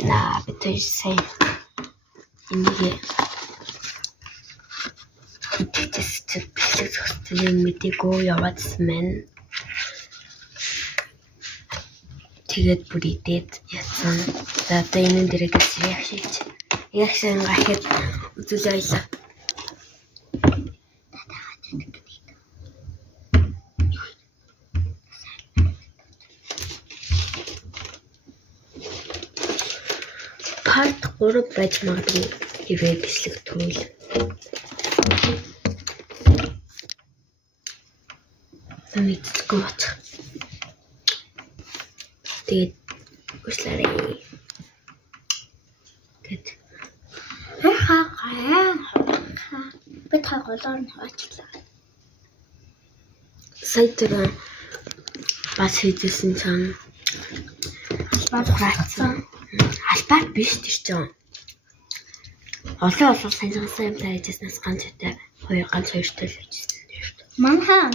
яна бид сайн энийг идэвхтэйс бэлэг зохицлын мэдээгүй яваадсан байна. Тэгээд бүр идээд яцсан. За одоо энэ дээрээ гэж реакшн гаргахад үзүүл ойлаа. Part 3 байж магадгүй хэвээ бэлэг түүл. Мэдчихгүй бац. Тэгээд үслэрээ. Гэт. Би таголоор нь хаачлаа. Сайтаа бас хийжсэн цаана. Албаар биш тэр чинь. Олон санджсан юм таажснаас ганц хоёртой л хийжсэн дээ шүү дээ. Манхан.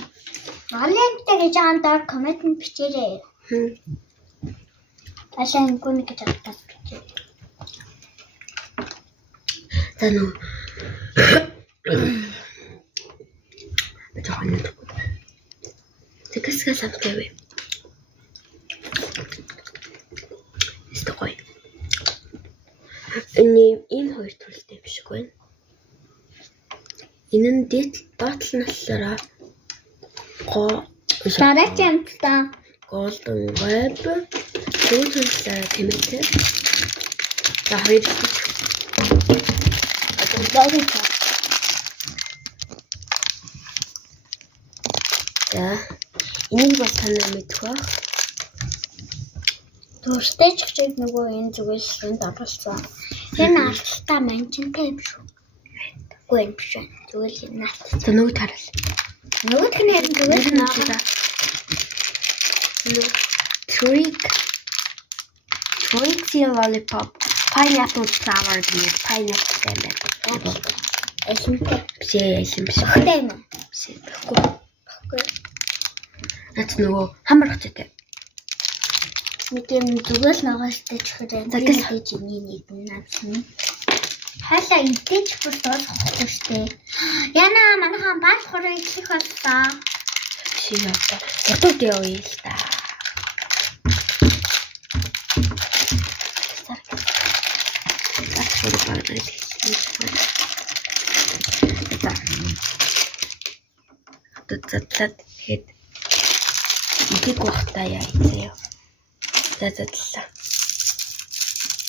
Алентэ гэж андаар коммент бичээрэй. Ашаа гүн гэж атгаас бичээ. Тану. Бачаа нэг. Тэгэсгээ самтайвэ. Истогой. Энэ хоёр төрөлтэй биш үгүй. Энэ нь доотлол наллаараа Дараачамтаа Golden Web төлөвлөлөө тэмээтэй. За хоёр за энийг бас танаа мэдэх байх. Төртэй ч гэж нөгөө энэ зүгэлсэнд оруулсан. Энэ алталтаа манчинтай юм шүү. Үгүй юм биш. Зүгэл энэ алт. За нөгөө тарал. Нөгөөх нь харин зүгэл наа. Trick lollipop pineapple flower гэж pineapple байна. Элэмтэй. Биш. Хөтэй юм. Баггүй. Наач нөгөө хамар хөтэй. Мэдэм зүгэл нагааштай ч хэрэг гэж нэг наавсан. Хайлаа идэж бүр дуусахгүй штэ. Яна манайхан баал хороо ичих боллоо. Чи яа. Ятууд явъя л та. Задлаад хэд идэг бахтаа яа заяа. За задлаа.